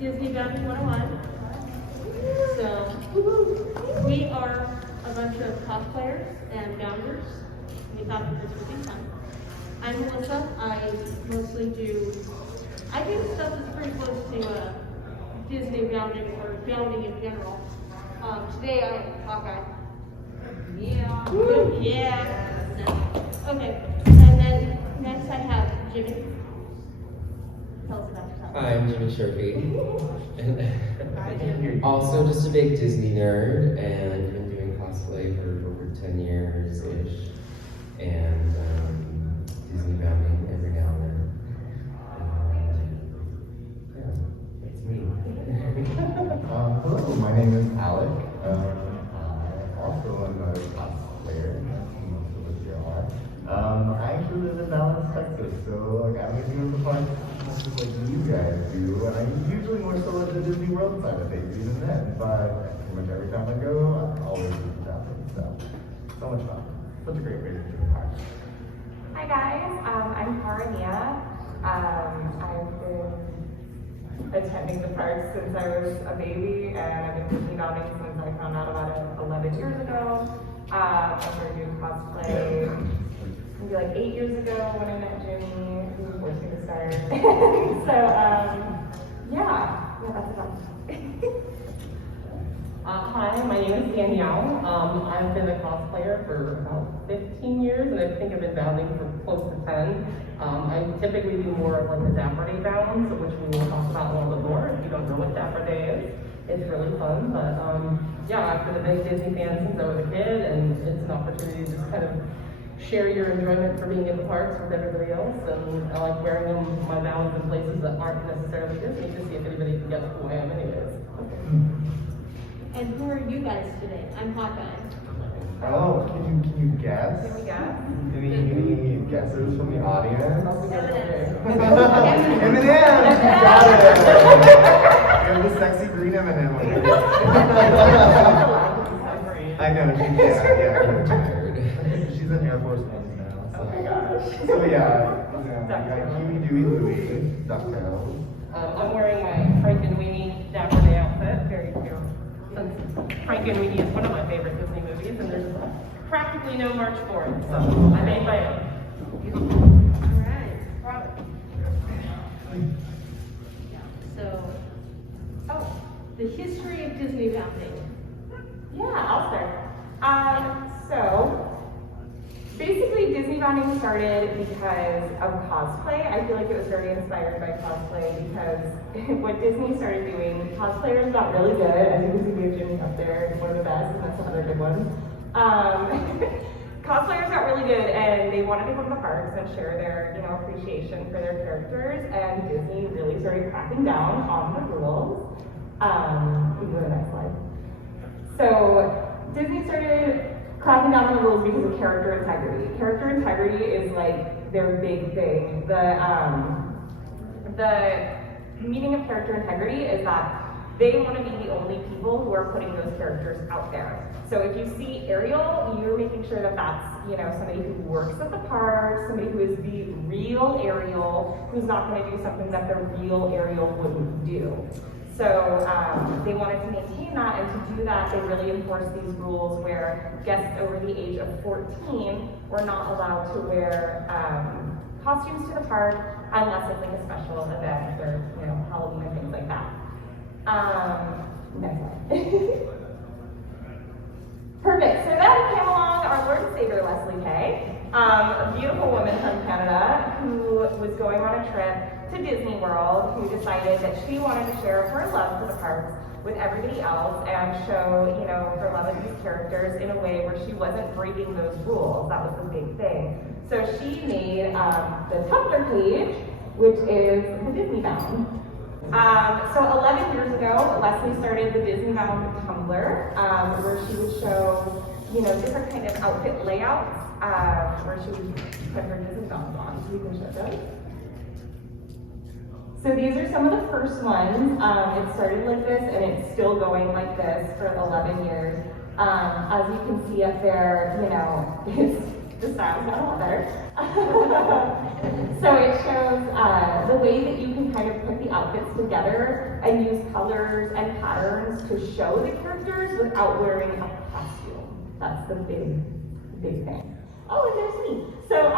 Disney Bounding 101. So, we are a bunch of cosplayers and bounders. We thought that this would be fun. I'm Melissa. I mostly do stuff that's pretty close to Disney bounding or bounding in general. Today I am Hawkeye. Yeah. Woo. Yeah. No. Okay. And then next I have Jimmy. Tell us about yourself. Hi, I'm Jimmy Sherfy. Also just a big Disney nerd, and been doing cosplay for over 10 years-ish. And Disney bounding every now and then. Yeah, it's me. Hello, my name is Alec. I also am a cosplayer. Most of us here are. I actually live in Dallas, Texas, so like I'm gonna go to the park just like you guys do. And I usually more so at the Disney World side of things, even then. But pretty much every time I go, I always do that. So much fun. Such a great way to do the park. Hi guys, I'm Karamia. I've been attending the park since I was a baby, and I've been Disney bounding since I found out about it 11 years ago. I started doing cosplay maybe like 8 years ago when I met Jimmy, who forced me to start. So yeah, that's about it. Hi, my name is Danielle. I've been a cosplayer for about 15 years, and I think I've been bounding for close to 10. I typically do more of like the Dapper Day bounds, which we will talk about a little bit more. If you don't know what Dapper Day is, it's really fun. But yeah, I've been a big Disney fan since I was a kid, and it's an opportunity to just kind of share your enjoyment for being in the parks with everybody else. And I like wearing my bounds in places that aren't necessarily Disney to see if anybody can guess who I am anyways. And who are you guys today? I'm Hawkeye. Oh, can you guess? Can we guess? Any guesses from the audience? M&M. M&M! You got it! You're the sexy green M&M. I know, yeah. Tired. She's an Air Force One now. Oh my gosh. So yeah, you got Huey, Dewey, Louie, DuckTales. I'm wearing my Frank and Weenie Dapper Day outfit. Very cute. Since Frank and Weenie is one of my favorite Disney movies, and there's practically no merch for it, so I made my own. Alright. So, the history of Disney bounding. Yeah, I'll start. So basically Disney bounding started because of cosplay. I feel like it was very inspired by cosplay because what Disney started doing, cosplayers got really good. As you can see, we have Jimmy up there, one of the best, and that's another good one. Cosplayers got really good, and they wanted to come to the parks and share their, appreciation for their characters. And Disney really started cracking down on the rules. We can go to the next slide. So Disney started cracking down on the rules because of character integrity. Character integrity is like their big thing. The meaning of character integrity is that they want to be the only people who are putting those characters out there. So if you see Ariel, you're making sure that that's, somebody who works at the park, somebody who is the real Ariel, who's not going to do something that the real Ariel wouldn't do. So they wanted to maintain that, and to do that, they really enforced these rules where guests over the age of 14 were not allowed to wear costumes to the park unless it's like a special event or Halloween and things like that. Next slide. Perfect. So then came along our Lord and Savior Leslie Kaye, a beautiful woman from Canada who was going on a trip to Disney World, who decided that she wanted to share her love for the parks with everybody else and show, her love of these characters in a way where she wasn't breaking those rules. That was the big thing. So she made the Tumblr page, which is the Disney Bound. So 11 years ago, Leslie started the Disney Bound Tumblr, where she would show, different kind of outfit layouts, where she would put her Disney Bounds on. So you can show those. So these are some of the first ones. It started like this, and it's still going like this for 11 years. As you can see up there, the style's got a lot better. So it shows the way that you can kind of put the outfits together and use colors and patterns to show the characters without wearing a costume. That's the big thing. Oh, and there's me. So, so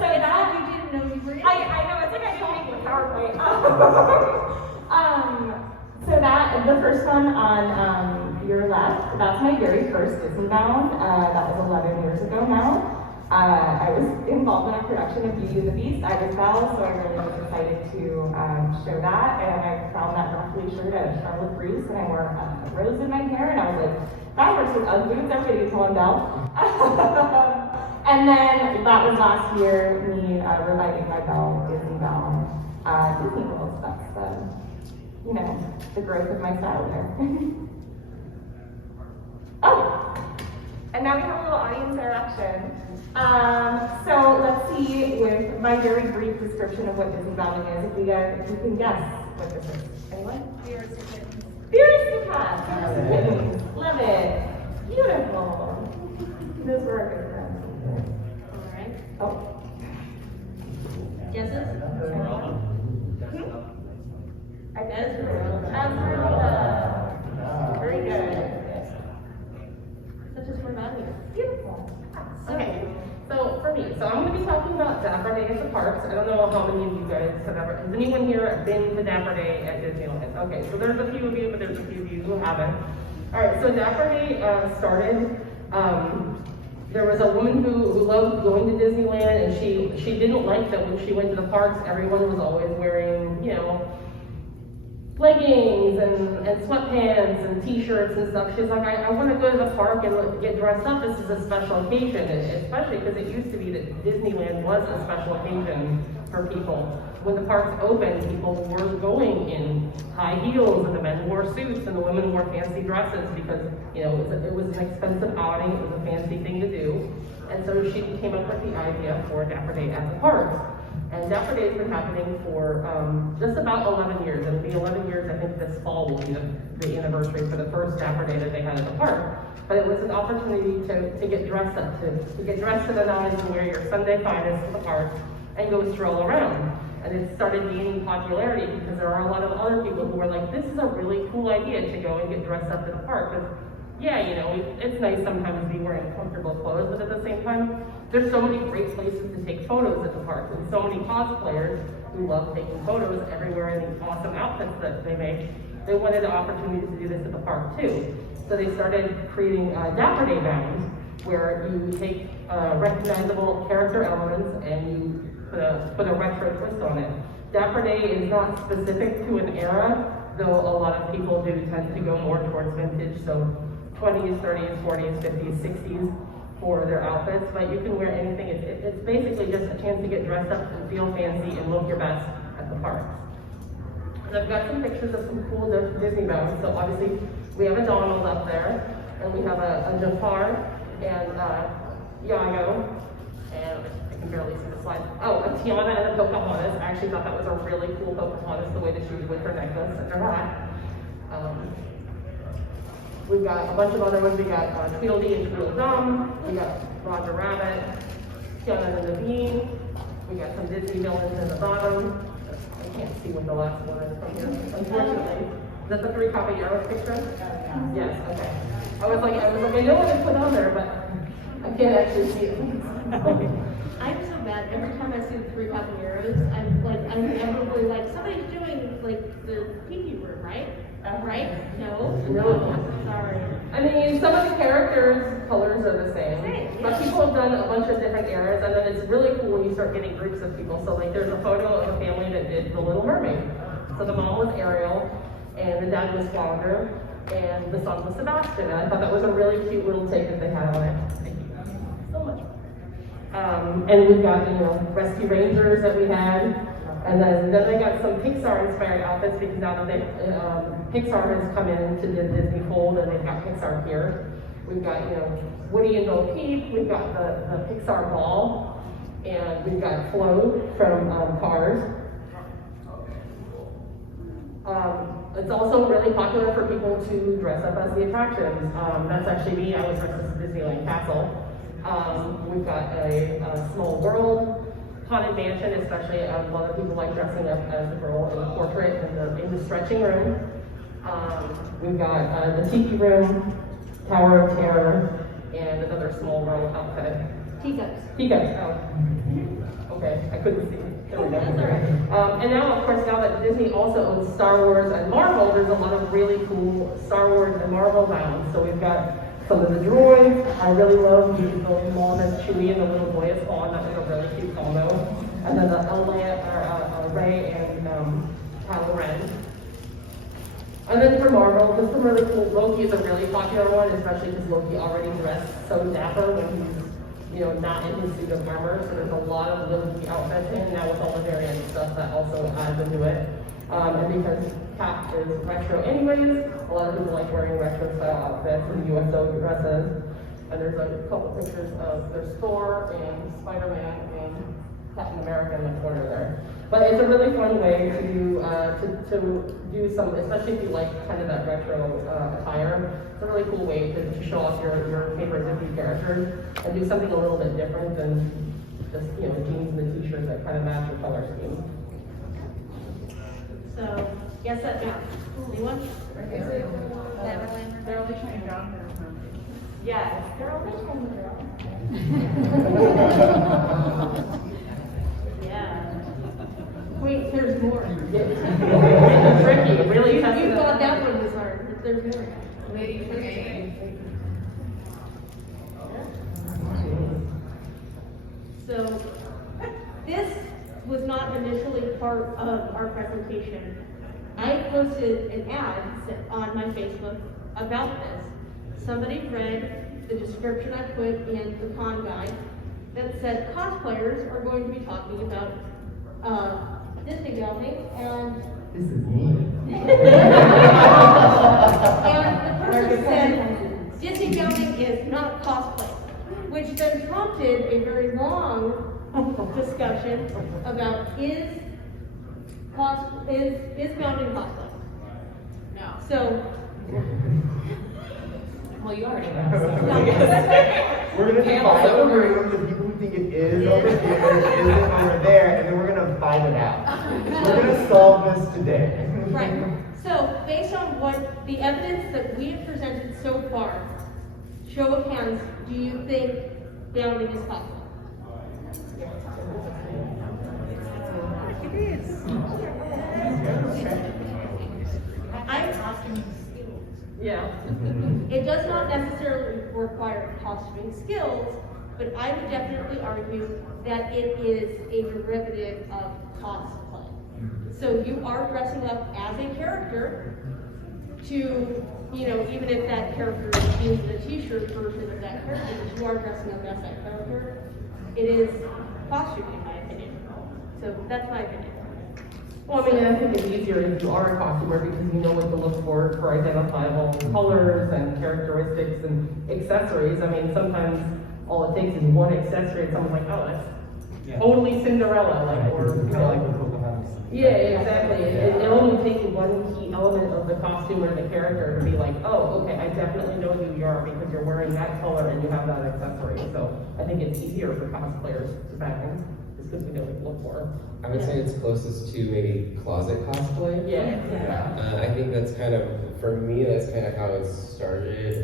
that You didn't know you were in I know, it's like I don't make the PowerPoint. So that, the first one on your left, that's my very first Disney bound. That was 11 years ago now. I was involved in a production of Beauty and the Beast. I was Belle, so I really was excited to show that. And I found that broccoli shirt at Charlotte Bruce, and I wore a rose in my hair, and I was like, that works with Ugg boots. Everybody gets one Belle. And then that was last year, me reviving my Belle, Disney Belle, Disney World. So that's the growth of my style there. Oh, and now we have a little audience interaction. So let's see with my very brief description of what Disney bounding is, if you can guess what this is. Anyone? Beers and kittens. Beers and cats. Love it. Beautiful. Those were our good friends. All right. Oh. Guesses? Esmeralda. Very good. Such as we're not here. Beautiful. Okay, so for me, I'm going to be talking about Dapper Day at the parks. I don't know how many of you guys have ever, has anyone here been to Dapper Day at Disneyland? Okay, so there's a few of you, but there's a few of you who haven't. All right, so Dapper Day started, there was a woman who loved going to Disneyland, and she didn't like that when she went to the parks, everyone was always wearing, leggings and sweatpants and t-shirts and stuff. She's like, I want to go to the park and get dressed up. This is a special occasion, especially because it used to be that Disneyland was a special occasion for people. When the parks opened, people were going in high heels, and the men wore suits, and the women wore fancy dresses because it was an expensive outing. It was a fancy thing to do, and so she came up with the idea for Dapper Day at the parks. And Dapper Day has been happening for just about 11 years. It'll be 11 years, I think this fall will be the anniversary for the first Dapper Day that they had at the park. But it was an opportunity to get dressed up, to get dressed to the nines and wear your Sunday finest to the park and go stroll around. And it started gaining popularity because there are a lot of other people who were like, this is a really cool idea to go and get dressed up at the park. Because, it's nice sometimes to be wearing comfortable clothes, but at the same time, there's so many great places to take photos at the park, and so many cosplayers who love taking photos everywhere in these awesome outfits that they make. They wanted an opportunity to do this at the park too. So they started creating Dapper Day bounds, where you take recognizable character elements and you put a retro twist on it. Dapper Day is not specific to an era, though a lot of people do tend to go more towards vintage, so 20s, 30s, 40s, 50s, 60s for their outfits, but you can wear anything. It's basically just a chance to get dressed up and feel fancy and look your best at the park. And I've got some pictures of some cool Disney bounds. So obviously we have a Donald up there, and we have a Jafar and Iago, and I can barely see the slide. Oh, a Tiana and a Pocahontas. I actually thought that was a really cool Pocahontas, the way that she was with her necklace and her hat. We've got a bunch of other ones. We got Tweedledee and Tweedledum. We got Roger Rabbit, Tiana and the Bean. We got some Disney villains in the bottom. I can't see what the last one is from here, unfortunately. Is that the 3 Caballeros picture? Yes, okay. I was like, I know what to put on there, but I can't actually see it. I'm so bad. Every time I see the 3 Caballeros, I'm inevitably like, somebody's doing like the Pinky word, right? Right? No? No. Sorry. I mean, some of the characters' colors are the same, but people have done a bunch of different eras, and then it's really cool when you start getting groups of people. So like, there's a photo of a family that did The Little Mermaid. So the mom was Ariel, and the dad was Flounder, and the son was Sebastian. And I thought that was a really cute little take that they had on it. Thank you so much. And we've got, Rescue Rangers that we had. And then I got some Pixar-inspired outfits because now that Pixar has come into the Disney fold and they've got Pixar here. We've got, Woody and Bo Peep. We've got the Pixar ball, and we've got Flo from Cars. It's also really popular for people to dress up as the attractions. That's actually me. I was dressed as Disneyland Castle. We've got a Small World, Haunted Mansion, especially, a lot of people like dressing up as a girl in a portrait in the stretching room. We've got the Tiki Room, Tower of Terror, and another small girl outfit. Teacups. Teacups, oh. Okay, I couldn't see. There we go. That's all right. And now, of course, now that Disney also owns Star Wars and Marvel, there's a lot of really cool Star Wars and Marvel bound. So we've got some of the droids. I really love the mom as Chewie and the little boy as Han. That was a really cute combo. And then the Rey and Kylo Ren. And then for Marvel, just some really cool. Loki is a really popular one, especially because Loki already dressed so dapper when he's, not in his suit of armor. So there's a lot of Loki outfits in now with all the variant stuff that also adds into it. And because Cap is retro anyways, a lot of people like wearing retro style outfits and USO dresses. And there's a couple pictures of there's Thor and Spider-Man and Captain America in the corner there. But it's a really fun way to do some, especially if you like kind of that retro attire. It's a really cool way to show off your favorite Disney characters and do something a little bit different than just jeans and a t-shirt that kind of match your color scheme. So, guess that down. Anyone? They're only trying down there. Yes, they're only trying down. Yeah. Wait, there's more. It's tricky, really. You thought that one was hard, but there's more. Lady for Kaye. So, this was not initially part of our presentation. I posted an ad on my Facebook about this. Somebody read the description I put in the con guide that said cosplayers are going to be talking about Disney building, and This is me. and the person said Disney building is not cosplay, which then prompted a very long discussion about is bounding cosplay? No. So Well, you already We're gonna divide the room, the people who think it is over here, it isn't over there, and then we're gonna find it out. We're gonna solve this today. right. So based on what the evidence that we have presented so far, show of hands, do you think bounding is possible? It is. Yeah. It does not necessarily require costuming skills, but I would definitely argue that it is a derivative of cosplay. So you are dressing up as a character to, even if that character is the t-shirt version of that character, but you are dressing up as that character. It is costuming, in my opinion. So that's my opinion. Well, I think it's easier if you are a costumer because you know what to look for identifiable colors and characteristics and accessories. Sometimes all it takes is one accessory and someone's like, oh, that's totally Cinderella, yeah, exactly. It only takes one key element of the costume or the character to be like, oh, okay, I definitely know who you are because you're wearing that color and you have that accessory. So I think it's easier for cosplayers to find just because we know what to look for. I would say it's closest to maybe closet cosplay. Yeah. I think that's kind of, for me, that's kind of how it started as a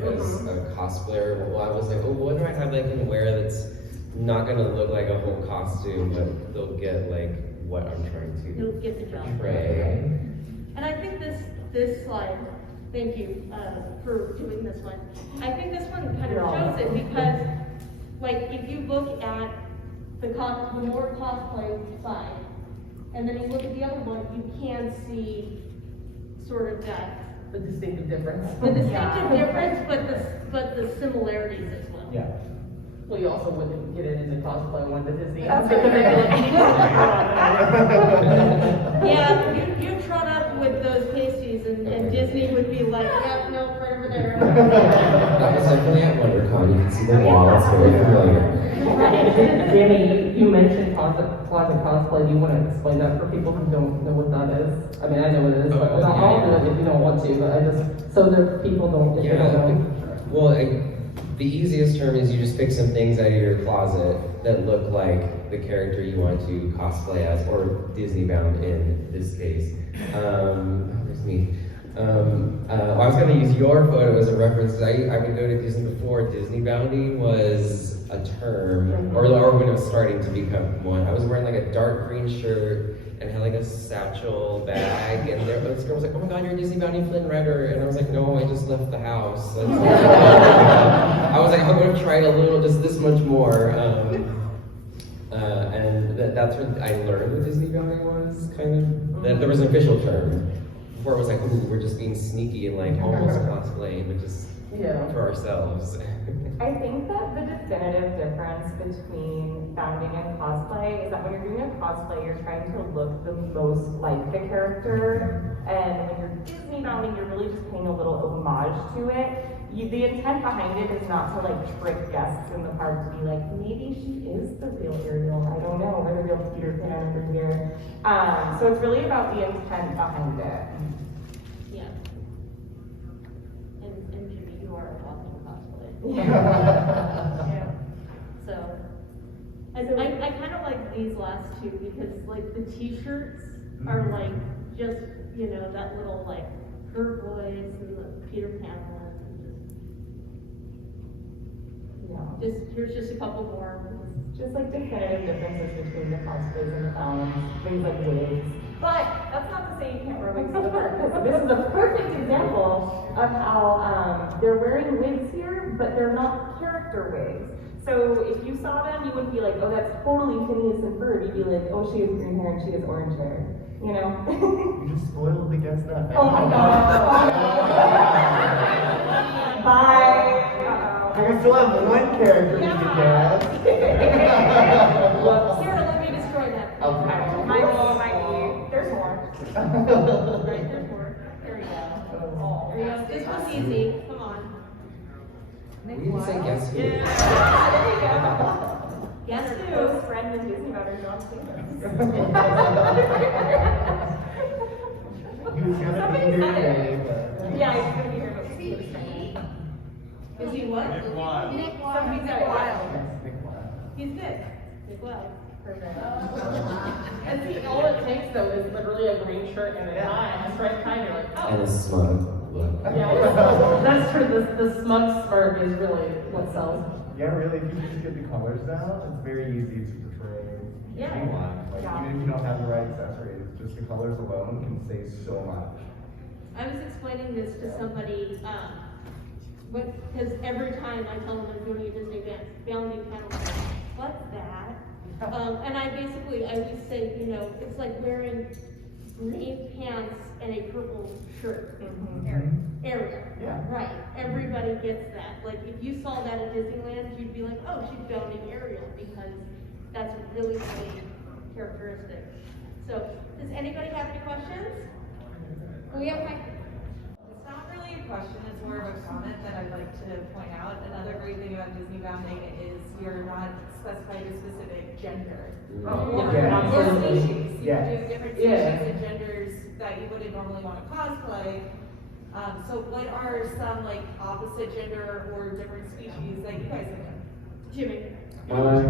cosplayer. Well, I was like, oh, what do I have that I can wear that's not going to look like a whole costume, but they'll get like what I'm trying to You'll get the job. portray. And I think this slide, thank you for doing this one. I think this one kind of shows it because, like, if you look at the more cosplay side, and then you look at the other one, you can see sort of that The distinctive difference. the distinctive difference, but the similarities as well. Yeah. Well, you also wouldn't get it in the cosplay one to Disney. That's Because right. Yeah, you trot up with those pasties, and Disney would be like, yep, no, right over there. That was definitely at WonderCon. You can see the wall. It's very familiar. Danny, you mentioned closet cosplay. Do you want to explain that for people who don't know what that is? I mean, I know what it is, but I'll do it if you don't want to. But so that people don't, if they don't know. Well, the easiest term is you just pick some things out of your closet that look like the character you want to cosplay as, or Disney bound in this case. There's me. I was going to use your photo as a reference. I would go to Disney before. Disney bounding was a term, or when it was starting to become one. I was wearing like a dark green shirt and had like a satchel bag, and this girl was like, "Oh my God, you're a Disney bounding Flynn Rider," and I was like, "No, I just left the house." I was like, "I'm going to try it a little, just this much more," and that's what I learned what Disney bounding was. Kind of, that there was an official term. Before it was like, "Ooh, we're just being sneaky and like almost cosplaying, but just for ourselves." I think that the definitive difference between bounding and cosplay is that when you're doing a cosplay, you're trying to look the most like the character, and when you're Disney bounding, you're really just paying a little homage to it. The intent behind it is not to like trick guests in the park to be like, maybe she is the real Ariel, I don't know, or the real Peter Pan over here. So it's really about the intent behind it. Yeah. And Jimmy, you are a walking cosplay. Yeah. So, I kind of like these last two because like the t-shirts are like just, you know, that little like her voice and the Peter Pan one. Here's just a couple more. Just like definitive differences between the cosplays and the gowns, things like wigs. But that's not to say you can't wear wigs in the park, because this is a perfect example of how they're wearing wigs here, but they're not character wigs. So if you saw them, you wouldn't be like, oh, that's totally Phineas and Ferb. You'd be like, oh, she has green hair and she has orange hair. You know? You just spoiled the guest that. Oh my God. Bye. You still have one character you can guess. Sarah, let me destroy that. Okay. Might be. There's more. Right, there's more. There we go. There you go. This one's easy. Come on. We didn't say guess who. Yeah, there you go. Guess who? Close friend and Disney Butter, John Stamos. He was gonna be Somebody here said it. today, but. Yeah, he's gonna be here. Is he what? Nick Wilde. Somebody said Wild. Nick Wilde. He's good. Nick Wild. Perfect. And see, all it takes though is literally a green shirt and a tie, a striped tie, you're like, oh. And a smug look. Yeah, that's true. The smug smirk is really what sells. Yeah, really, if you just get the colors down, it's very easy to portray Yeah. anyone. Like, even if you don't have the right accessories, just the colors alone can say so much. I was explaining this to somebody, because every time I tell them I'm doing a Disney bounding panel, they're like, what's that? And I would say, you know, it's like wearing green pants and a purple shirt. Ariel. Yeah. Right. Everybody gets that. Like, if you saw that at Disneyland, you'd be like, oh, she's bounding Ariel, because that's really, really characteristic. So, does anybody have any questions? We have time. It's not really a question, it's more of a comment that I'd like to point out. Another great thing about Disney bounding is you're not specified a specific gender. Oh, yeah. Or species. You Yeah. do different species and genders that you wouldn't normally want to cosplay. So what are some like opposite gender or different species that you guys think of? Jimmy. Well,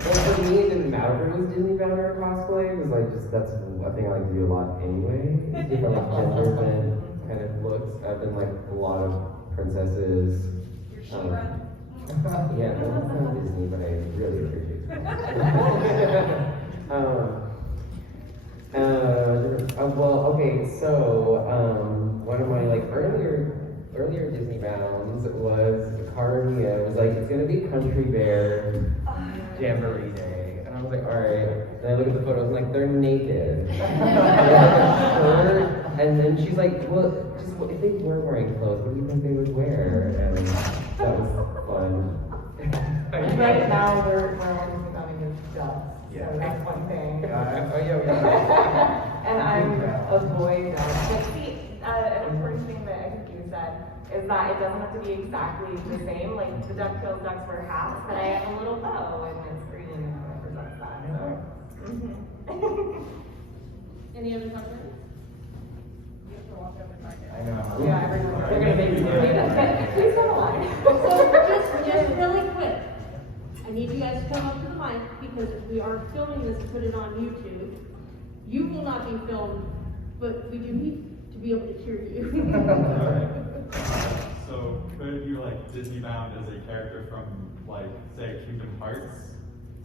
for me, it didn't matter if it was Disney bound or cosplay. It was like that's a thing I like to do a lot anyway. Different like genders and kind of looks. I've been like a lot of princesses. Your She-Ra? Yeah, no, that's not Disney, but I really appreciate it. Well, okay, so one of my like earlier Disney bounds was Karamia. It was like, it's gonna be Country Bear Jamboree Day. And I was like, alright. And I look at the photos, and like, they're naked. They have a shirt, and then she's like, well, just if they were wearing clothes, what do you think they would wear? And that was fun. Right now, we're only becoming as ducks. Yeah. So that's one thing. Oh yeah, And I'm a boy duck. But see, an important thing that I think you said is that it doesn't have to be exactly the same. Like the DuckTales ducks wear hats, but I have a little bow and it's green and it represents that. So. Any other comments? I know. Yeah, everyone. They're gonna make you do it. Please don't lie. So I need you guys to come up to the mic because we are filming this to put it on YouTube. You will not be filmed, but we do need to be able to hear you. Alright. So could you like Disney bound as a character from like say Kingdom Hearts,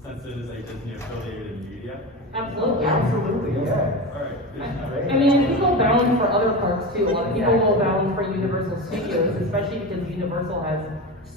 since it is a Disney affiliated media? Absolutely. Absolutely, yeah. Alright. I mean, people bound for other parks too. A lot of people will bound for Universal Studios, especially because Universal has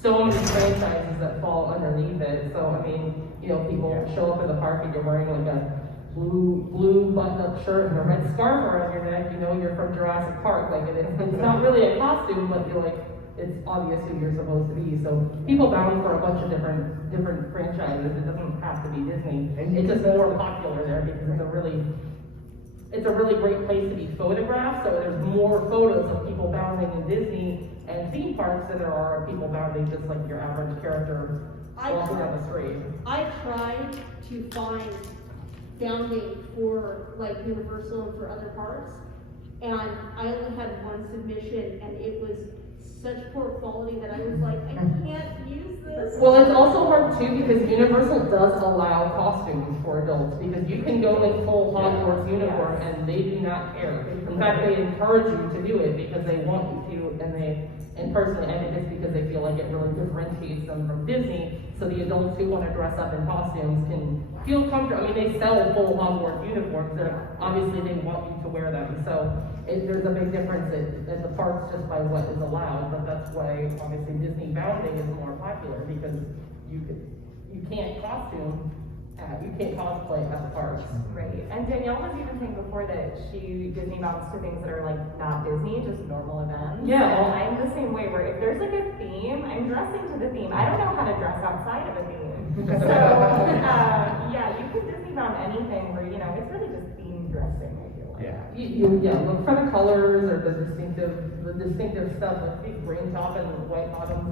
so many franchises that fall underneath it. So, I mean, you know, people show up at the park and you're wearing like a blue button-up shirt and a red scarf around your neck, you know, you're from Jurassic Park. Like, it's not really a costume, but you're like, it's obvious who you're supposed to be. So people bound for a bunch of different franchises. It doesn't have to be Disney. It's just more popular there because it's a really great place to be photographed. So there's more photos of people bounding in Disney and theme parks than there are of people bounding just like your average character walking down the street. I tried to find bounding for like Universal and for other parks, and I only had one submission, and it was such poor quality that I was like, I can't use this. Well, it's also hard too because Universal does allow costumes for adults because you can go in full Hogwarts uniform and they do not care. In fact, they encourage you to do it because they want you to, and personally, I think it's because they feel like it really differentiates them from Disney. So the adults who want to dress up in costumes can feel comfortable. I mean, they sell full Hogwarts uniforms, and obviously they want you to wear them. So there's a big difference at the parks just by what is allowed. But that's why obviously Disney bounding is more popular because you can't costume. You can't cosplay at the parks. Right. And Danielle was even saying before that she Disney bounds to things that are like not Disney, just normal events. Yeah. And I'm the same way where if there's like a theme, I'm dressing to the theme. I don't know how to dress outside of a theme. So yeah, you can Disney bound anything where, you know, it's really just theme dressing, I feel like. Yeah. You look for the colors or the distinctive stuff, like big green top and white bottoms,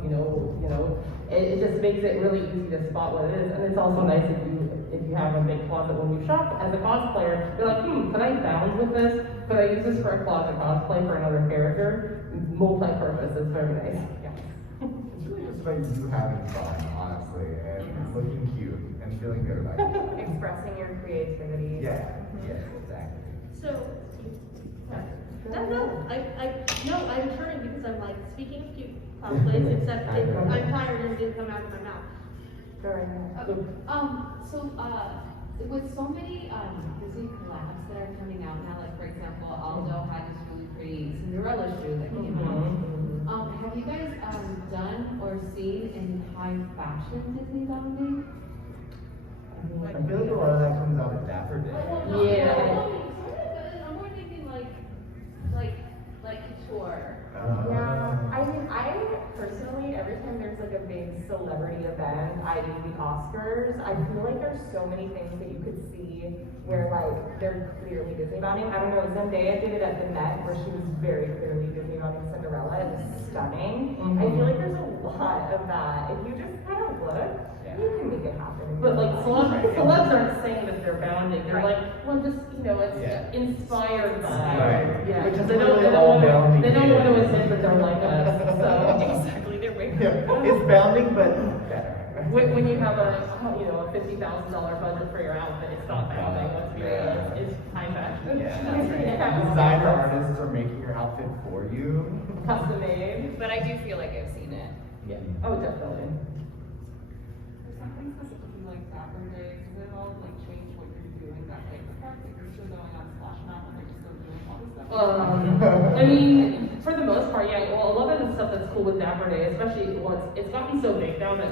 it just makes it really easy to spot what it is. And it's also nice if you have a big closet when you shop as a cosplayer, you're like, could I bound with this? Could I use this for a closet cosplay for another character? Multi-purpose, it's very nice. Yeah. It's really just about you having fun, honestly, and looking cute and feeling good about it. Expressing your creativity. Yeah, exactly. So, I'm turning because I'm like, speaking of cute cosplays, except I'm tired and it didn't come out of my mouth. Go right ahead. With so many Disney collabs that are coming out now, like for example, Aldo had this really pretty Cinderella shoe that came out. Have you guys done or seen any high fashion Disney bounding? I feel like a lot of that comes out at Dapper Day. Yeah. I'm more thinking like couture. Yeah, I mean, I personally, every time there's like a big celebrity event, i.e. the Oscars, I feel like there's so many things that you could see where like they're clearly Disney bounding. I don't know, Zendaya did it at the Met where she was very clearly Disney bounding Cinderella. It was stunning. I feel like there's a lot of that. If you just kind of look, you can make it happen. But like celebs aren't saying that they're bounding. They're like, well, just it's inspired by. Right. Yeah. Which is They don't all bounding want to is. admit that they're like us. So Exactly, they're way It's bounding, but better. when you have a $50,000 budget for your outfit, it's not bounding. Let's be real. It's high fashion. Yeah. Designer artists are making your outfit for you. Custom made. But I do feel like I've seen it. Yeah. Oh, definitely. There's something specifically like Dapper Day, because they all like change what you're doing that day. The fact that you're still going on Splash Mountain, they're just still doing all this stuff. I mean, for the most part, yeah. Well, a lot of the stuff that's cool with Dapper Day, especially it's gotten so big now that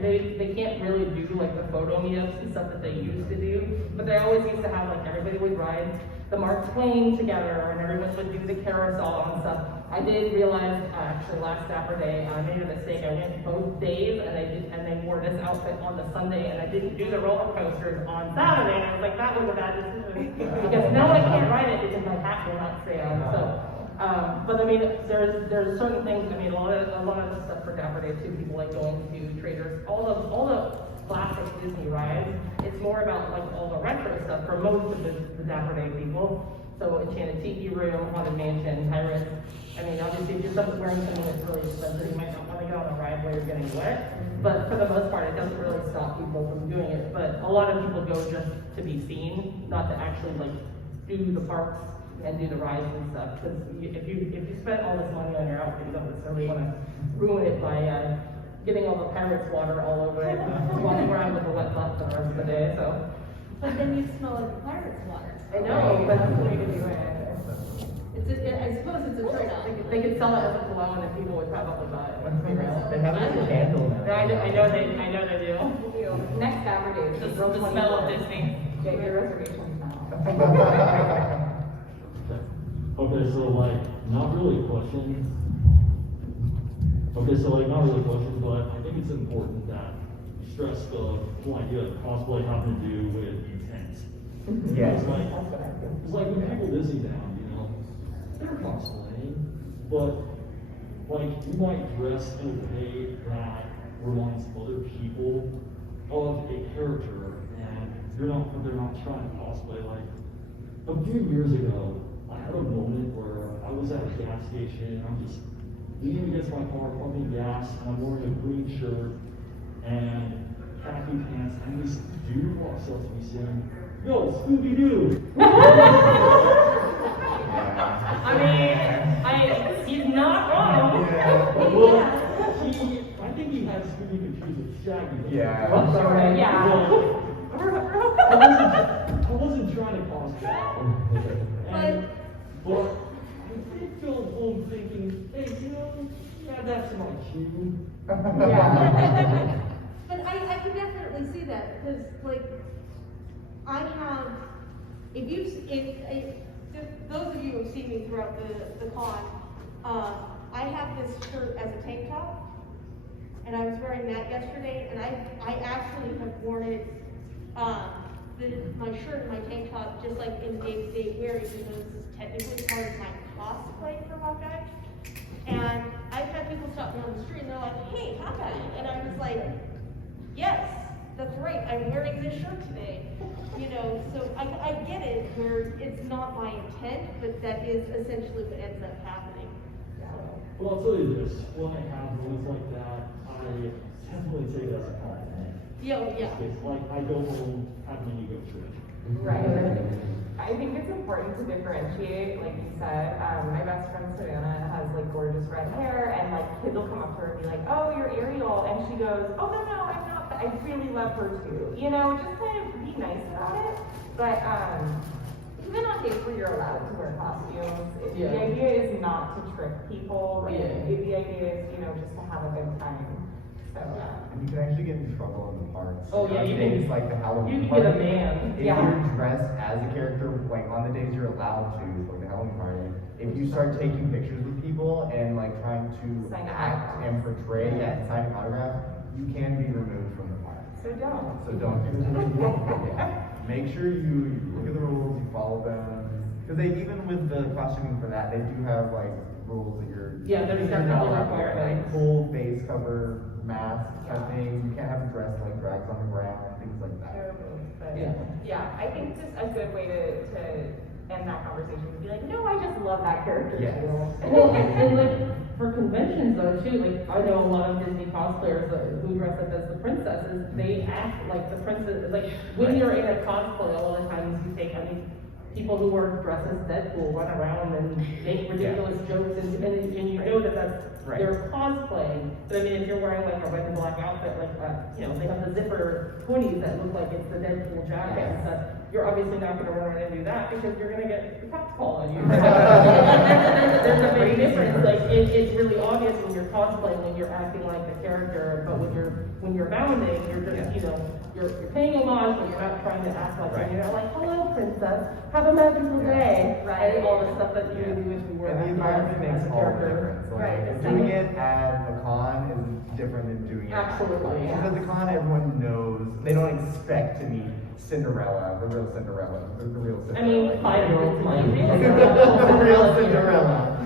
they can't really do like the photo meetups and stuff that they used to do. But they always used to have like everybody would ride the Mark Twain together, and everyone would do the carousel and stuff. I did realize actually last Dapper Day I made a mistake. I went both days and they wore this outfit on the Sunday, and I didn't do the roller coasters on Saturday. And I was like, that was a bad decision because now I can't ride it because my hat will not stay on. So. But I mean, there's certain things. I mean, a lot of the stuff for Dapper Day too. People like going to Traders. All the classic Disney rides. It's more about like all the retro stuff for most of the Dapper Day people. So Enchanted Tiki Room, Haunted Mansion, Pirates. I mean, obviously, if you're wearing something that's really expensive, you might not want to get on a ride where you're getting wet. But for the most part, it doesn't really stop a lot of people go just to be seen, not to actually like do the parks and do the rides and stuff. Because if you spend all this money on your outfit, you don't necessarily want to ruin it by getting all the pirates water all over it, walking around with a wet butt for the rest of the day. So. But then you smell like the pirate's water. I know, but that's the way to do it. I suppose it's a trade-off. They could sell it as a cologne and people would probably buy it. Let's be real. They have it as a candle now. I know they do. Next Saturday, The smell of Disney. get your reservations now. Okay, so like, not really questions. Okay, so like, not really questions, but I think it's important that you stress the whole idea of cosplay having to do with intent. Yes. It's like when people Disney down, you know, they're cosplaying, but like, you might dress in a way that reminds other people of a character, and they're not trying to cosplay. Like, a few years ago, I had a moment where I was at a gas station, and I'm just leaning against my car, pumping gas, and I'm wearing a green shirt and khaki pants, and this dude walks up to me saying, "Yo, Scooby-Doo!" He's not wrong. Well, I think he had Scooby confused with Shaggy. Yeah. I wasn't trying to cosplay. But I did go home thinking, hey, you know, that's my cue. Yeah. But I can definitely see that, because like, I have, if those of you who have seen me throughout the con, I have this shirt as a tank top, and I was wearing that yesterday, and I actually have worn it, my shirt and my tank top just like in day-to-day wear, even though this is technically part of my cosplay for Hawkeye. And I've had people stop me on the street and they're like, "Hey, Hawkeye," and I was like, "Yes, that's right, I'm wearing this shirt today." You know, so I get it where it's not my intent, but that is essentially what ends up happening. Well, I'll tell you this, when I have moments like that, I definitely take it as a compliment. Yeah. It's like I go home, have an ego trip. Right. I think it's important to differentiate, like you said. My best friend Savannah has like gorgeous red hair, and like kids will come up to her and be like, "Oh, you're Ariel," and she goes, "Oh no, I'm not. But I really love her too." You know, just kind of be nice about it. But even on days where you're allowed to wear costumes, the idea is not to trick people. Like, the idea is, you know, just to have a good time. So, And you can actually get in trouble in the parks. Oh, yeah, you can- Things like the Halloween you can get a party. ban. If you're dressed as a character, like on the days you're allowed to, like the Halloween party, if you start taking pictures with people and like trying to Sign act autographs. and portray and sign autographs, you can be removed from the park. so don't. So don't do that. Make sure you look at the rules, you follow them. Because even with the costuming for that, they do have like rules that you're. Yeah, there's you're definitely not allowed to wear, requirements. like full face cover, mask kind of thing. You can't have a dress like drags on the ground, things like that. But, Yeah. yeah, I think just a good way to end that conversation would be like, "No, I just love that character Yes. too." Well, and like for conventions though too, like I know a lot of Disney cosplayers who dress up as the princesses. They act like the princess. Like when you're in a cosplay, a lot of times you take, people who are dressed as Deadpool run around and make ridiculous jokes, and you know that that's they're cosplaying. But I mean, if you're wearing like a red and black outfit, like you know, they have the zipper hoodies that look like it's the Deadpool jacket and stuff. You're obviously not going to run around and do that because you're going to get the cops called on you. there's a big difference. Like it's really obvious when you're cosplaying, when you're acting like the character, but when you're bounding, you're just you know you're paying homage, but you're not trying to act like you're not like, "Hello, princess, have a magical day," and all the stuff that you would do if you were And the acting environment as makes a all the character. difference. Like, doing it at a con is different than doing it Absolutely, Because at the con, everyone knows, they don't expect to meet Cinderella, the real Cinderella. I mean, 5-year-olds might. The real Cinderella.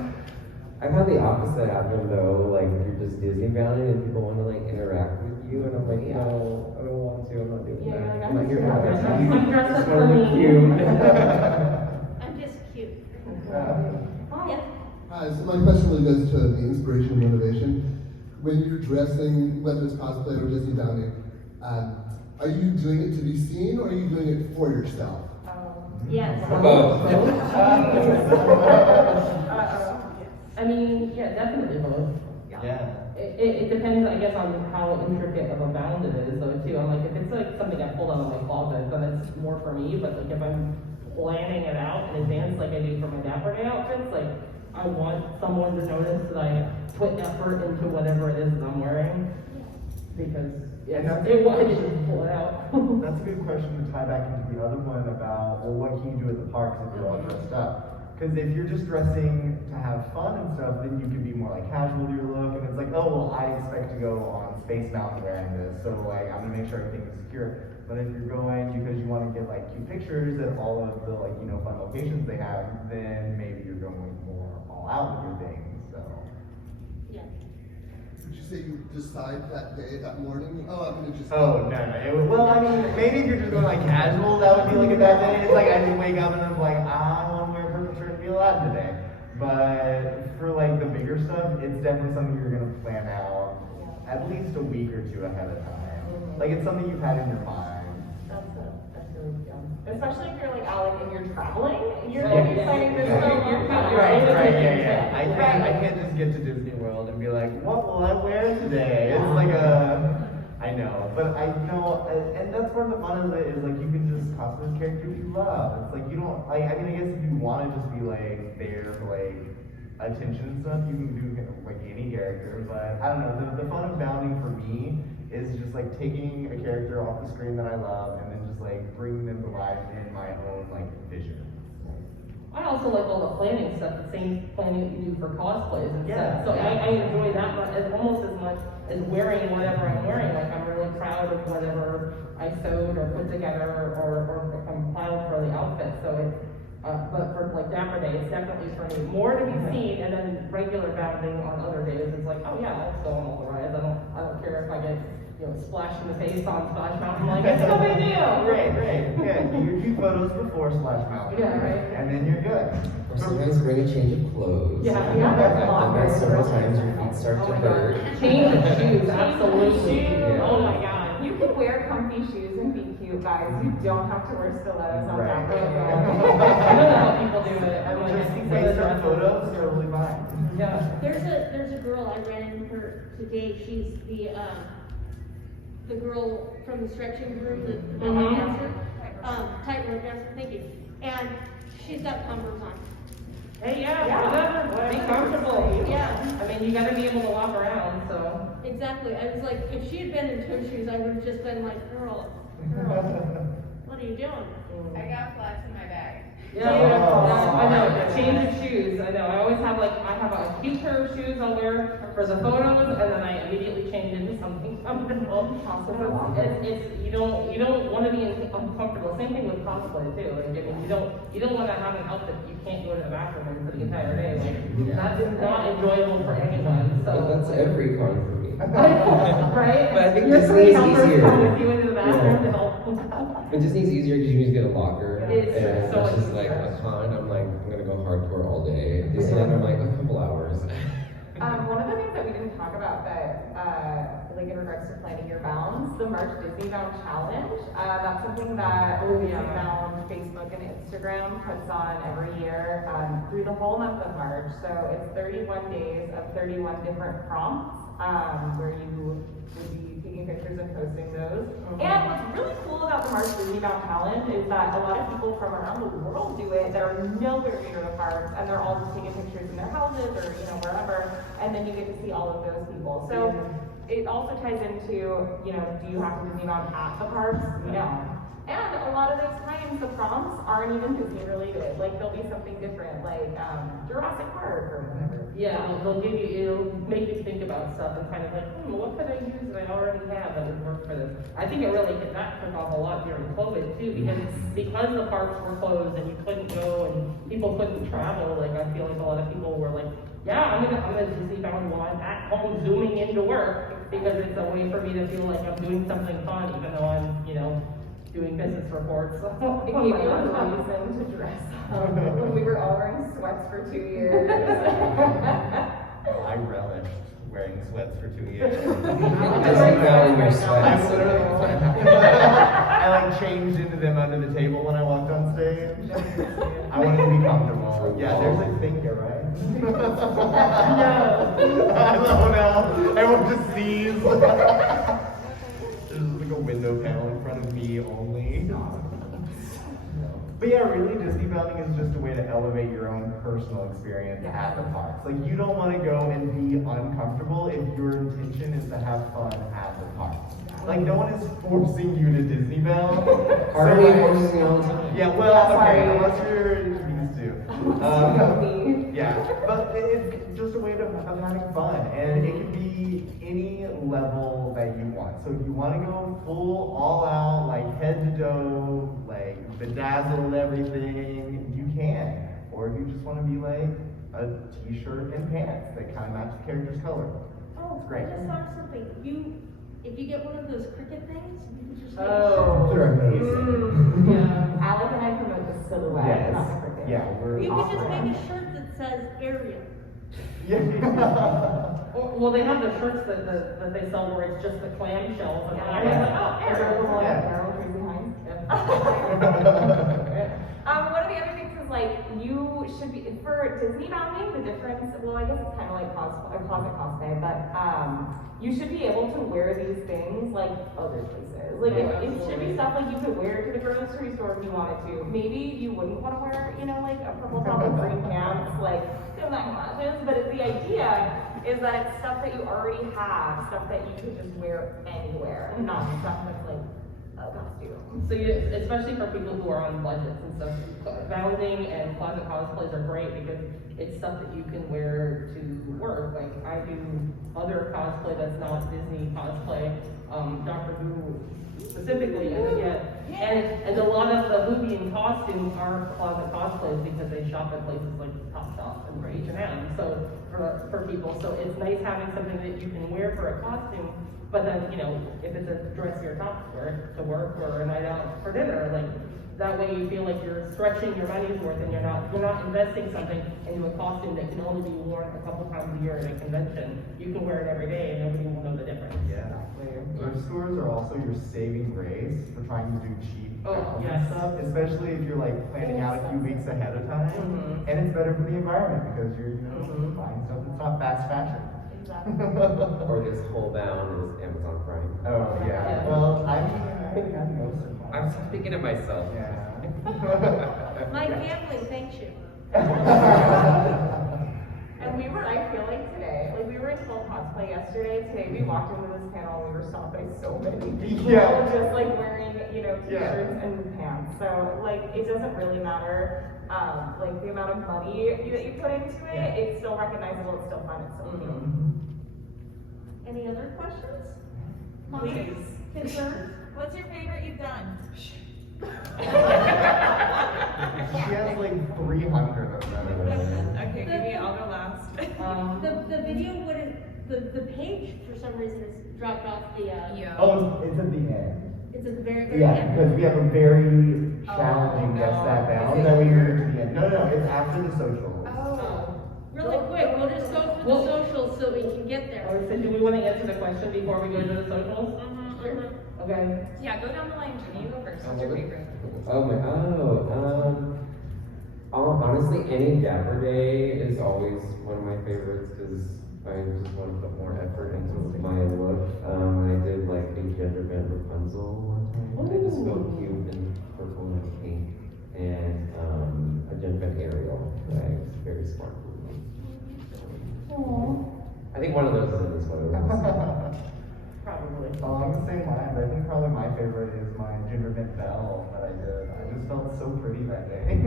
I've had the opposite happen though, like you're just Disney bounding and people want to like interact with you, and I'm like, no, I don't want to, I'm not doing that. I'm not here for that. I'm dressed up Just for want to be me. cute. I'm just cute. Hi. Hi, so my question really goes to the inspiration and motivation. When you're dressing, whether it's cosplay or Disney bounding, are Are you doing it to be seen, or are you doing it for yourself? Yes. Both. I mean, yeah, definitely both. Yeah. It depends, I guess, on how intricate of a bound it is, though, too. I'm like, if it's like something I pulled out of my closet, then it's more for me. But like, if I'm planning it out in advance, like I do for my Dapper Day outfits, like I want someone to notice that I put effort into whatever it is that I'm wearing, because I just pull it out. That's a good question to tie back into the other one about, well, what can you do at the parks if you're all dressed up? Because if you're just dressing to have fun and stuff, then you can be more like casual to your look, and it's like, oh, well, I expect to go on Space Mountain wearing this, so like, I'm gonna make sure everything is secure. But if you're going because you want to get like cute pictures at all of the like, you know, fun locations they have, then maybe you're going more all out with your things, so. Yeah. Would you say you decide that day, that morning, oh, I'm gonna just. Oh, no. It was, well, I mean, maybe if you're just going like casual, that would be like a bad day. It's like I just wake up and I'm like, I want to wear a purple shirt and be allowed today. But for like the bigger stuff, it's definitely something you're gonna plan out at least a week or two ahead of time. Like it's something you've had in your mind. That's really young. Especially if you're like Alec and you're traveling, you're Yeah. gonna be planning this Yeah. so you're Right, yeah. I can't just get to Disney World and be like, what will I wear today? It's like I know, but I know, and that's part of the fun of it is like you can just cosplay as characters you love. It's like you don't, like, I mean, I guess if you want to just be like there for like attention and stuff, you can do like any character, but I don't know, the fun of bounding for me is just like taking a character off the screen that I love and then just like bringing them to life in my own like vision. I also like all the planning stuff, the same planning that you do for cosplays and Yeah. stuff. So I enjoy that almost as much as wearing whatever I'm wearing. Like I'm really proud of whatever I sewed or put together or I'm proud for the outfit. So it's, but for like Dapper Day, it's definitely for me more to be seen, and then regular bounding on other days, it's like, oh yeah, I'll go on all the rides. I don't care if I get, you know, splashed in the face on Splash Mountain. Like it's no big deal. Right. Yeah, do your 2 photos before Splash Mountain. Yeah, right. And then you're good. Or sometimes bring a change of clothes. Yeah, I've done that several times. Your feet start Oh to my hurt. God. Change of shoes, absolutely. Yeah. Oh my God. You can wear comfy shoes and be cute, guys. You don't have to wear stilettos on Right. Dapper Day. I don't know how people do it. I'm like, Just I think waste those our are photos, totally fine. Yeah. There's a girl I ran into her today. She's the girl from the stretching room, the Mhm. dancer, tightrope dancer. Thank you. And she's got Converse on. Hey, Yeah. whatever. Be comfortable. Yeah, I mean, you gotta be able to walk around, so. exactly. I was like, if she had been in toe shoes, I would have just been like, girl, what are you doing? I got flats in my bag. Yeah, I know. Change of shoes. I know. I always have I have a cute pair of shoes I'll wear for the photos, and then I immediately change into something comfortable. It's you don't want to be uncomfortable. Same thing with cosplay too. Like, I mean, you don't want to have an outfit that you can't go to the bathroom in for the entire day. Like that is not enjoyable for anyone. So But that's every con for me. right? But I think Your Disney's three helpers easier. come with you into the bathroom to Yeah. help. But Disney's easier because you just get a locker. It's And so it's much just like a con, I'm like, I'm gonna go hardcore all day. Disneyland, I'm like, a couple hours. One of the things that we didn't talk about that, like in regards to planning your bounds, the March Disney Bound Challenge. That's something that Disney Bound Facebook and Instagram puts on every year through the whole month of March. So it's 31 days of 31 different prompts where you would be taking pictures and posting those. And what's really cool about the March Disney Bound Challenge is that a lot of people from around the world do it that are nowhere near the parks, and they're all just taking pictures in their houses or wherever, and then you get to see all of those people. So it also ties into, do you have to Disney Bound at the parks? No. And a lot of those times the prompts aren't even Disney related. Like there'll be something different, like Jurassic Park or whatever. Yeah, it'll make you think about stuff and kind of like, what could I use that I already have that would work for this? I think it really that took off a lot during COVID too, because the parks were closed and you couldn't go and people couldn't travel. Like I feel like a lot of people were like, yeah, I'm gonna Disney Bound while I'm at home zooming into work because it's a way for me to feel like I'm doing something fun, even though I'm, doing business reports. It gave you a reason to dress up. We were all wearing sweats for 2 years. I relished wearing sweats for 2 years. Disney Bound in your I'm sweats. literally changed into them under the table when I walked on stage. I wanted to be comfortable. Yeah, there's a thing here, right? I don't know. Everyone just sees. There's like a window panel in front of me only. But yeah, really, Disney bounding is just a way to elevate your own personal experience at the parks. Like, you don't want to go and be uncomfortable if your intention is to have fun at the parks. Like, no one is forcing you to Disney Bound. Part of me forces me all the time. Yeah, well, okay, unless you're used to. Yeah, but it's just a way of having fun, and it can be any level that you want. So if you want to go full, all out, like head to toe, like bedazzled everything, you can. Or if you just want to be like a t-shirt and pants that kind of match the character's color. Oh, It's great. I just thought of something. If you get one of those cricket things, you can just make Oh, they're amazing. Yeah. Alec and I promote the silhouette, Yes. not the cricket. Yeah, we're You could just awesome. make a shirt that says Ariel. Yeah. Well, they have the shirts that they sell where it's just the clam shells. And I was Yeah. like, oh, Everyone will Yeah. like Arrow Crazy Behind. Yeah. One of the other things is like you should be for Disney bounding. The difference, well, I guess it's kind of like closet cosplay, but you should be able to wear these things like other places. Like it should be stuff like you could wear to the grocery store if you wanted to. Maybe you wouldn't want to wear, like a purple top and green pants, like they're not matches. But the idea is that it's stuff that you already have, stuff that you could just wear anywhere, not stuff that's like a costume. So especially for people who are on budgets and stuff, bounding and closet cosplays are great because it's stuff that you can wear to work. Like I do other cosplay that's not Disney cosplay, Doctor Who specifically, and a lot of the Whovian costumes are closet cosplays because they shop at places like Topshop and H&M. So for people, so it's nice having something that you can wear for a costume. But then, if it's a dressier top to wear to work or a night out for dinner, like that way you feel like you're stretching your money's worth and you're not investing something into a costume that can only be worn a couple times a year at a convention. You can wear it every day and nobody will know the difference. Yeah. Thrift stores are also your saving grace for trying to do cheap stuff, especially if you're like planning out a few weeks ahead of time. Mm-hmm. And it's better for the environment because you're buying stuff that's not fast fashion. Or this whole bound is Amazon Prime. Oh yeah. Well, I think I know some. I'm speaking to myself. Yeah. My family thanks you. And I feel like today, like we were in full cosplay yesterday. Today we walked into this panel and we were stopped by so many people just like wearing, t-shirts and pants. So like it doesn't really matter, like the amount of money that you put into it. It's still recognizable. It's still fun. It's still cute. Any other questions? Please. Concerns? What's your favorite you've done? She has like 300 of them. Okay, maybe I'll go last. The video wouldn't, the page for some reason has dropped off the, Oh, it's at the end. it's at the very, very Yeah, end. because we have a very challenging guess that bound that we moved to the end. No, it's after the social. Oh. Really quick, we'll just go through the socials so we can get there. So do we want to answer the question before we go to the socials? Okay. Yeah, go down the line, Jimmy. You go first. What's your favorite? Honestly, any Dapper Day is always one of my favorites because I just want to put more effort into my look. I did like a gender bend Rapunzel one time. I just felt cute and purple and pink, and a gender bend Ariel. That was very smart for me. I think one of those is in this photo. Probably. Along the same lines, I think probably my favorite is my gingerbread bell that I did. I just felt so pretty that day.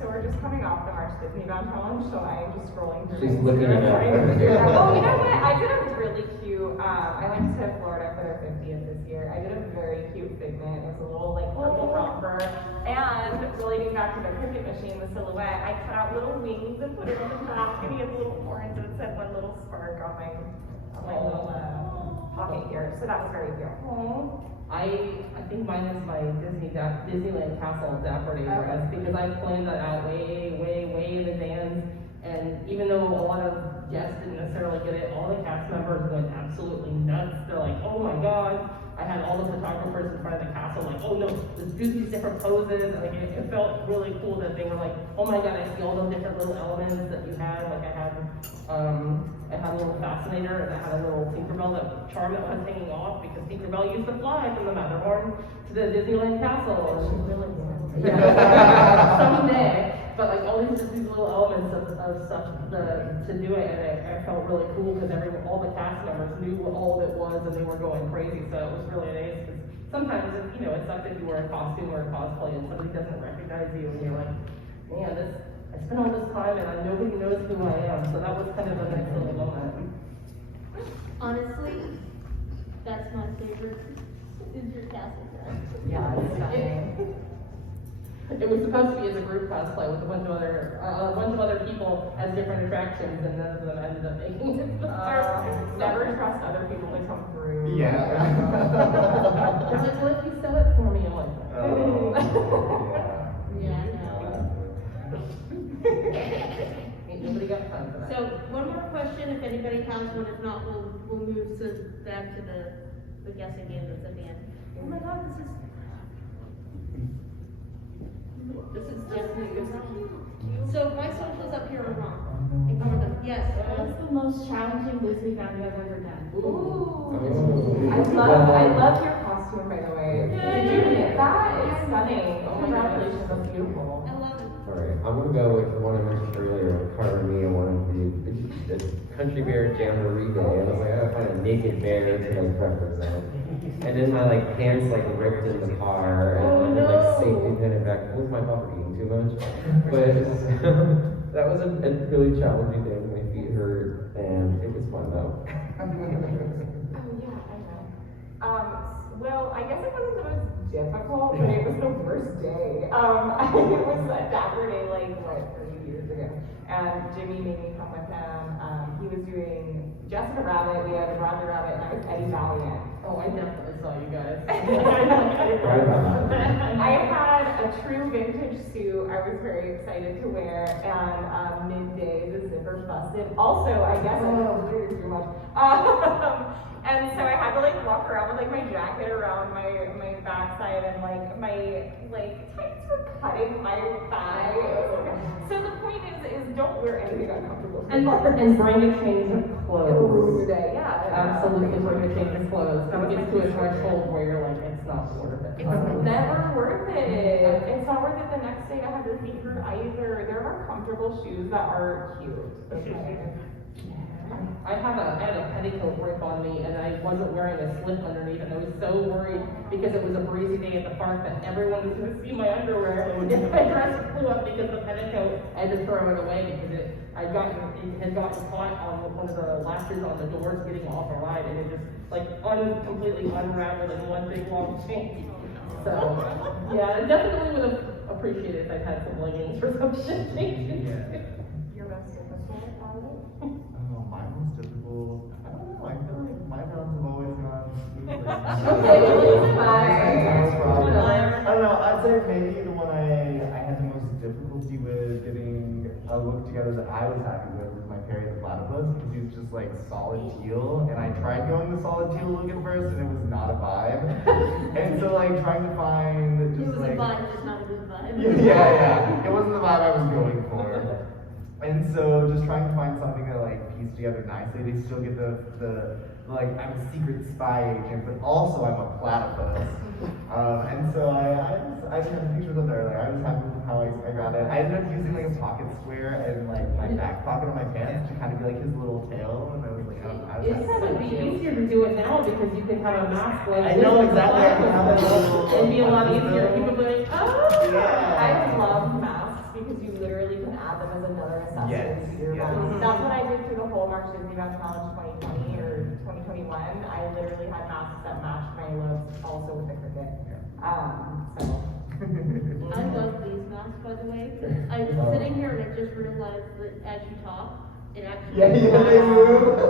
So we're just coming off the March Disney Bound challenge, so I am just scrolling through. She's my looking Instagram at trying to it. figure out- Oh, you know what? I did a really cute. I went to Florida for their 50th this year. I did a very cute figment. It was a little like purple romper, and relating back to the cricket machine, the silhouette, I cut out little wings and put it on the back, and he had little horns, and it said one little spark on my little pocket here. So that was very cute. I think mine is my Disneyland Castle Dapper Day dress because I planned that out way in advance. And even though a lot of guests didn't necessarily get it, all the cast members went absolutely nuts. They're like, oh my god, I had all the photographers in front of the castle like, oh no, let's do these different poses, and like, it felt really cool that they were like, oh my god, I see all those different little elements that you had. Like I had a little fascinator, and I had a little Tinkerbell charm that was hanging off because Tinkerbell used to fly from the Matterhorn to the Disneyland castle. And yeah, someday. But like all these little elements of stuff to do it, and I felt really cool because all the cast members knew what all of it was, and they were going crazy. So it was really nice. Cause sometimes it sucks if you wear a costume or a cosplay and somebody doesn't recognize you, and you're like, man, I spent all this time and nobody knows who I am. So that was kind of a nice little moment. Honestly, that's my favorite. Is your castle dress? Yeah, it's stunning. It was supposed to be as a group cosplay with a bunch of other people as different attractions, and none of them ended up making it. Never trust other people to come through. Yeah. They're like, well, if you sew it for me, I'm like, Oh, Yeah, I know. ain't nobody got time for that. So, one more question, if anybody has one, if not, we'll move back to the guessing game that's at the end. Oh my god, this is definitely good. So my socials up here are wrong. Ignore them. Yes. What's the most challenging Disney family I've ever done? Ooh. I love your costume, by the way. Did you get that? It's stunning. Oh, congratulations, that's beautiful. I love it. Alright, I'm gonna go with the one I mentioned earlier, Karamia wanted the country bear jamboree day. I was like, I gotta find a naked bear to like represent. And then my like pants like ripped in the car, and then like safety pin it back. Was my papa eating too much? But that was a really challenging day. My feet hurt, and it was fun though. Oh yeah, I know. Well, I guess it wasn't the most difficult, but it was the worst day. It was a Dapper Day, like, 30 years ago. And Jimmy made me come with him. He was doing Jessica Rabbit, we had Roger Rabbit, and I was Eddie Valiant. Oh, I definitely saw you guys. I had a true vintage suit I was very excited to wear, and midday the zipper busted. Also, I guess I don't wear too much. And so I had to like walk around with like my jacket around my backside, and like my tights were cutting my thigh. So the point is don't wear anything uncomfortable. And bring a change of clothes. Yeah. Absolutely bring a change of clothes. It gets to a threshold where you're like, it's not worth it. It's never worth it. It's not worth it the next day to have your feet hurt either. There are comfortable shoes that are cute. Okay. I had a petticoat rip on me, and I wasn't wearing a slip underneath, and I was so worried because it was a breezy day at the park that everyone was going to see my underwear. And my dress flew up because the petticoat, I had to throw it away because it had gotten caught on one of the latches on the doors getting off a ride, and it just like completely unraveled in one big long chain. So yeah, I definitely would have appreciated if I'd had some leggings or some shit. Your best difficult, Oh, mine was difficult. I don't know. I feel like my rounds have always gone smoothly. I don't know. I'd say maybe the one I had the most difficulty with getting a look together that I was happy with was my Perry the Platypus, because he was just like solid teal, and I tried going the solid teal look at first, and it was not a vibe. And so like trying to find just It was like a vibe, just not a good vibe. yeah, it wasn't the vibe I was going for. And so just trying to find something that like piece together nicely. They still get the like I'm a secret spy agent, but also I'm a platypus. And so I just had pictures of there. Like I was happy with how I got it. I ended up using like a pocket square and like my back pocket of my pants to kind of be like his little tail. And I was like, It would be easier to do it now because you can have a mask like I know exactly. I can have that little. It'd be a lot easier. People be like, oh. Yeah. I love masks because you literally can add them as another accessory Yes, to your yes. mask. That's what I did through the whole March Disney Mouse Challenge 2020 or 2021. I literally had masks that matched my looks, also with the cricket. So. I love these masks, by the way. I was sitting here and I just realized that as you talk, it actually. Yeah, they move.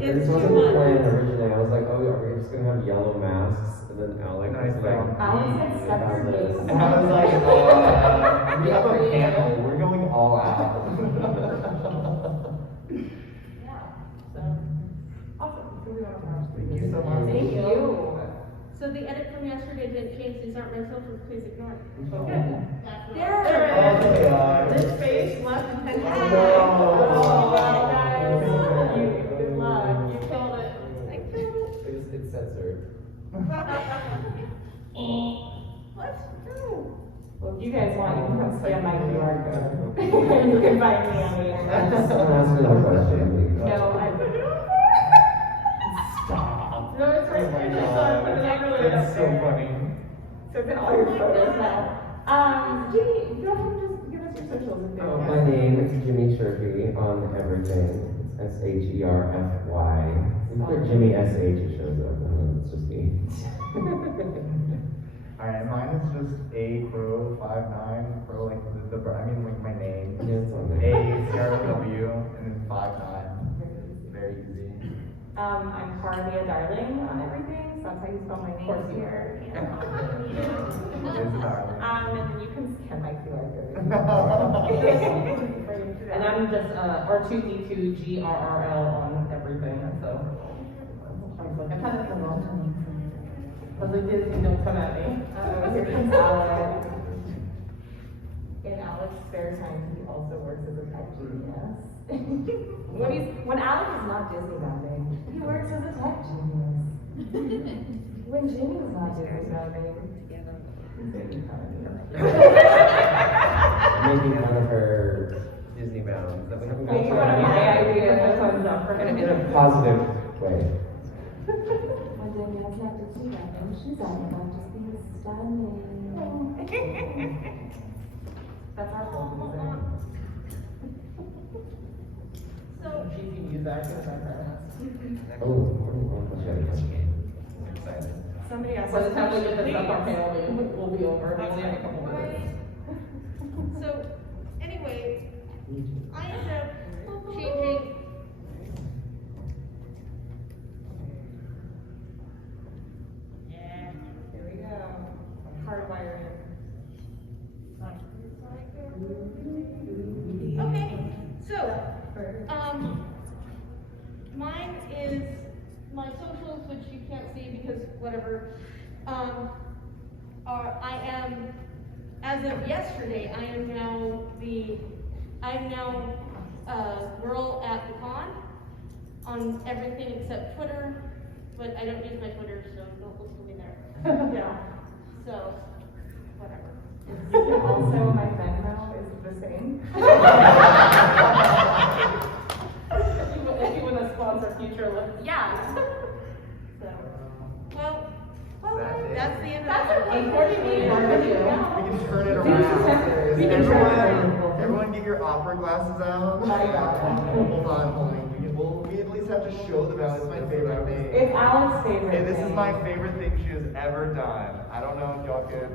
This wasn't the plan originally. I was like, oh, we're just gonna have yellow masks, and then Alec was like, Alex had stuck got her this. face. And I was like, we have a panel. We're going all out. Yeah. So awesome. So we want to Thank you so much. Thank you. So the edit from yesterday didn't change, these aren't my socials, please ignore it. Okay. There There Oh, it is. they are. This face left intentionally. No. Oh, wow, guys. Good luck. You killed it. I killed it. It's censored. What? No. Well, if you guys want, you can come scan my QR code. You can find me on the internet. Ask another question. No, I put it on there. Stop. No, it's right Oh my there. God. It's not really up That's so there. funny. So it's in all your photos now. Jimmy, go ahead and just give us your socials if you Oh, want. my name is Jimmy Sherfy on everything. It's Sherfy. If you put Jimmy SH, it shows up, and then it's just me. Alright, mine is just A Crow 59. Crow, like I mean, like my name. Yeah, it's on A there. CRW and then 59. Very easy. I'm Karamia Darling on everything, so that's how you spell my name here. It is darling. And then you can scan my QR code. And I'm just R2D2GRRL on everything, so. I kind of feel wrong. I was like, Disney, don't come at me. Here comes Alec. In Alec's spare time, he also works as a tech genius. when Alec is not Disney bounding, he works as a tech genius. When Jimmy was not Disney bounding, Making fun of her Disney bound. That we haven't got making fun of my idea of thumbs up for him. in a positive way. When Danielle's not Disney bounding, she's all about just being stunning. That's our whole reason. So, She's gonna use that as our Oh, what's that again? I'm excited. Somebody else. By the time we get this up, our panel will be over. We only have a couple minutes. so, anyway, I ended up changing. Yeah, here we go. Hardwired. Okay, so, mine is my socials, which you can't see because whatever. I am, as of yesterday, I'm now girl at the con on everything except Twitter, but I don't use my Twitter, so don't listen to me there. Yeah. So, whatever. Also, my Venmo is the same. If you want to sponsor future looks. Yeah. So, well, that's the end of That's that. okay. Unfortunately, our video. We can turn it We can around. we can turn it around. Everyone get your opera glasses out. I got it. Hold on. We at least have to show the balance. It's my favorite thing. It's Alec's favorite. Okay, this is thing. my favorite thing she has ever done. I don't know if y'all can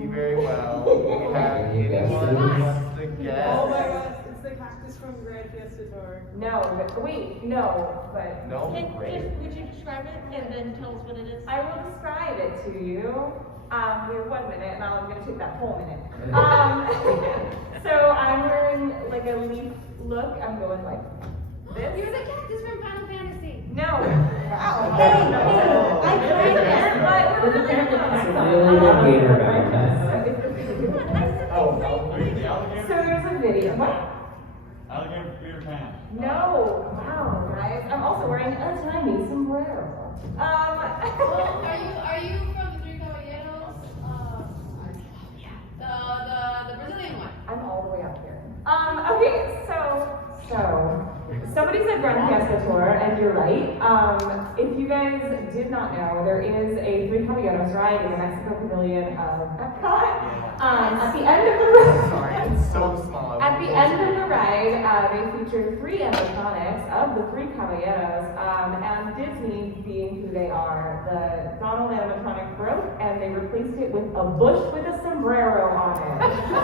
see very well. We have anyone who wants to guess. Oh my god, it's the cactus from Grand Fiesta Tour. No, but wait, no, but No, great. Would you describe it and then tell us what it is? I will describe it to you. We have 1 minute, and I'm going to take that whole minute. So I'm wearing like a leaf look. I'm going like this. You're the cactus from Final Fantasy. No. Hey, Wow. I tried that. But we're This is really apparently good. It's a really good gamer about that. Oh, Wait, the So alligator? there's a video. What? Alligator Peter Pan. No. Wow, guys. I'm also wearing a tiny sombrero. Well, are you from the Three Caballeros? The Brazilian one. I'm all the way up here. Okay, so somebody said Grand Fiesta Tour, and you're right. If you guys did not know, there is a Three Caballeros ride in the Mexico Pavilion of Epcot. At the end of the Sorry, it's so small. At the end of the ride, they featured 3 animatronics of the Three Caballeros, and Disney, being who they are, the Donald animatronic broke, and they replaced it with a bush with a sombrero on it.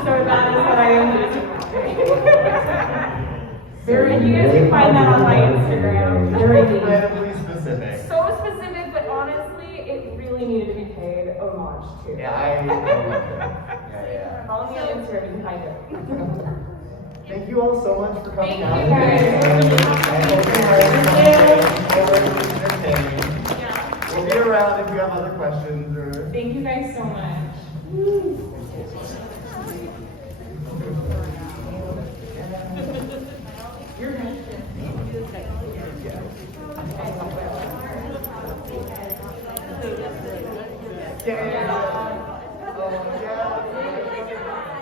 So that is what I am using now. Very, you guys can find that on my Instagram. Very neat. Incredibly specific. So specific, but honestly, it really needed to be paid homage to. Yeah, I love it. Yeah. Follow me on Instagram, you can find it. Thank you all so much for coming Thank out. you, guys. I hope you are entertained. We'll be around. around if you have other questions or. Thank you guys so much. Yeah. Oh, yeah.